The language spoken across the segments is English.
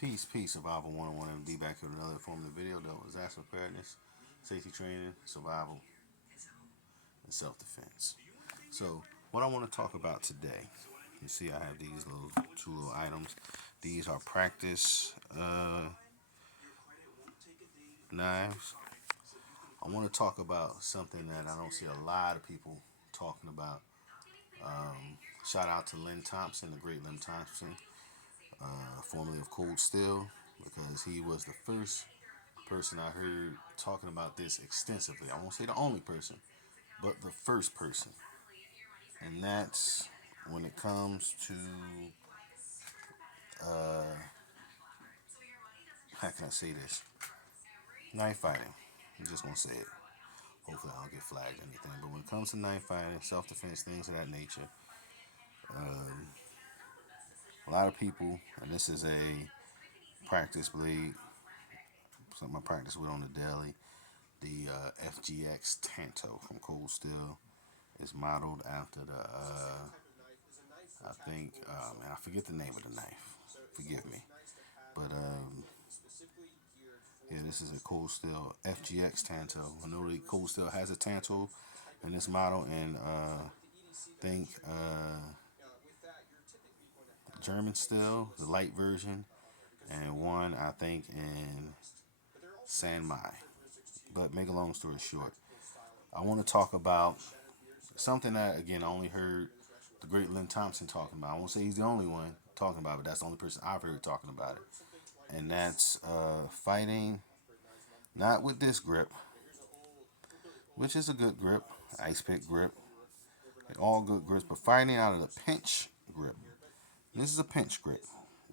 Peace, Survival 101 MD back with another informative video that was disaster preparedness, safety training, survival, and self-defense. So, what I want to talk about today, you see I have these two little items. These are practice knives. I want to talk about something that I don't see a lot of people talking about. Shout out to Lynn Thompson, the great Lynn Thompson, formerly of Cold Steel, because he was the first person I heard talking about this extensively. I won't say the only person, but the first person. And that's when it comes to, how can I say this? Knife fighting. I'm just going to say it. Hopefully I don't get flagged or anything. But when it comes to knife fighting, self-defense, things of that nature, a lot of people, and this is a practice blade, something I practice with on the daily, the FGX Tanto from Cold Steel is modeled after the I think, man, I forget the name of the knife. Forgive me. But, yeah, this is a Cold Steel FGX Tanto. I know that Cold Steel has a Tanto in this model, and think German Steel, the light version, and one I think in San Mai. But make a long story short, I want to talk about something that, again, I only heard the great Lynn Thompson talking about. I won't say he's the only one talking about it, but that's the only person I've heard talking about it. And that's fighting not with this grip, which is a good grip, ice pick grip, all good grips, but fighting out of the pinch grip. This is a pinch grip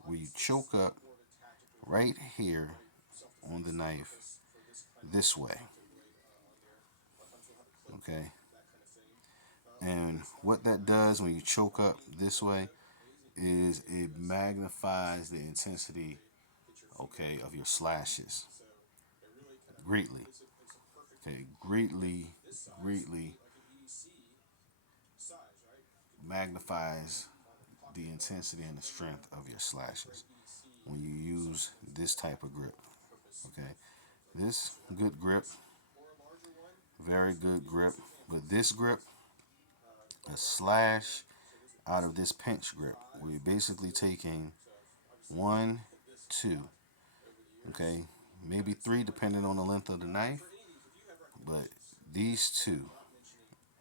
where you choke up right here on the knife this way. Okay? And what that does when you choke up this way is it magnifies the intensity, okay, of your slashes greatly. Okay, greatly magnifies the intensity and the strength of your slashes when you use this type of grip. Okay, this good grip, very good grip, but this grip, a slash out of this pinch grip, where you're basically taking one, two, okay, maybe three depending on the length of the knife, but these two,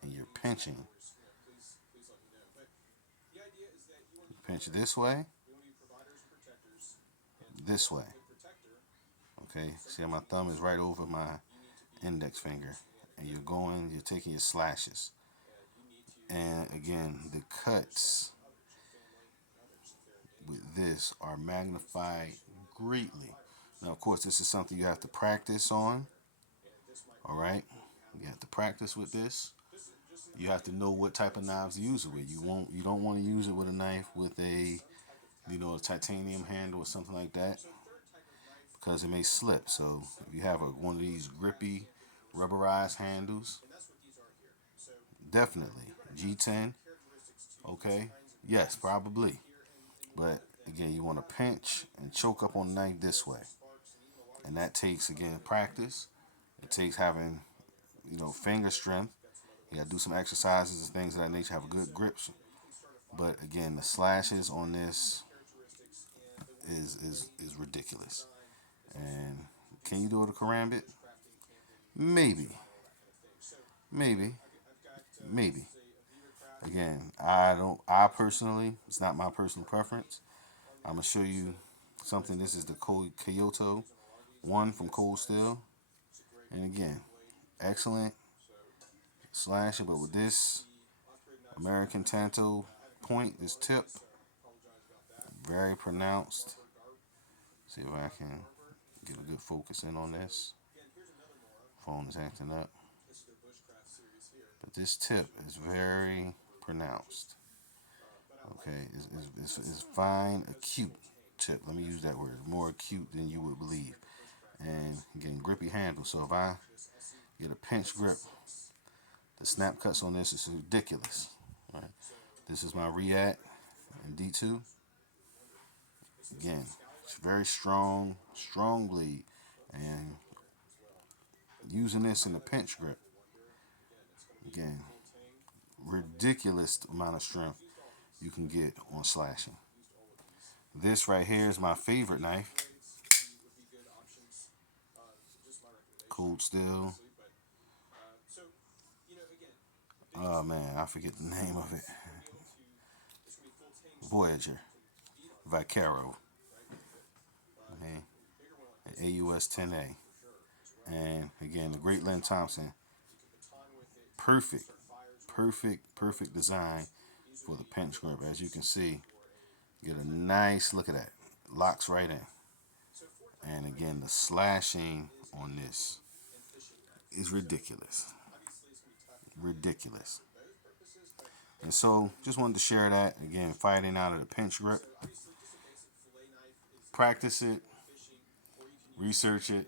and you're pinching, pinch this way, okay. See how my thumb is right over my index finger, and you're taking your slashes, and again, the cuts with this are magnified greatly. Now, of course, this is something you have to practice on. All right, you have to practice with this. You have to know what type of knives to use it with. You don't want to use it with a knife with a titanium handle or something like that, because it may slip. So if you have one of these grippy, rubberized handles, definitely G10. Okay, yes, probably. But again, you want to pinch and choke up on the knife this way, and that takes, again, practice. It takes having finger strength. You got to do some exercises and things of that nature. Have a good grip. But again, the slashes on this is ridiculous. And can you do it a karambit? Maybe, maybe, maybe. Again, I don't. I personally, it's not my personal preference. I'm gonna show you something. This is the Kyoto one from Cold Steel, and again, excellent slasher. But with this American Tanto point, this tip, very pronounced. See if I can get a good focus in on this. Phone is acting up. But this tip is very pronounced. Okay, it's fine, acute tip. Let me use that word. More acute than you would believe. And again, grippy handle. So if I get a pinch grip, the snap cuts on this is ridiculous. All right. This is my React and D2. Again, It's very strong, strong bleed. And using this in the pinch grip, again, ridiculous amount of strength you can get on slashing. This right here is my favorite knife. Cold Steel. Oh man, I forget the name of it. Voyager. Vicaro. Okay. AUS 10A. And again, the Great Lynn Thompson. Perfect, perfect design for the pinch grip. As you can see, get a nice look at that. Locks right in. And again, the slashing on this is ridiculous. Ridiculous. And so, just wanted to share that. Again, fighting out of the pinch grip. Practice it. Research it.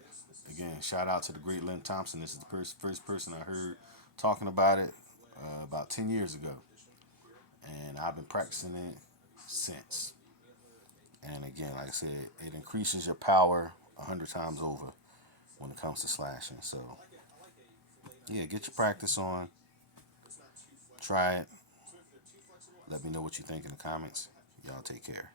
Again, shout out to the great Lynn Thompson. This is the first person I heard talking about it about 10 years ago. And I've been practicing it since. And again, like I said, it increases your power 100 times over when it comes to slashing. So, yeah, get your practice on. Try it. Let me know what you think in the comments. Y'all take care.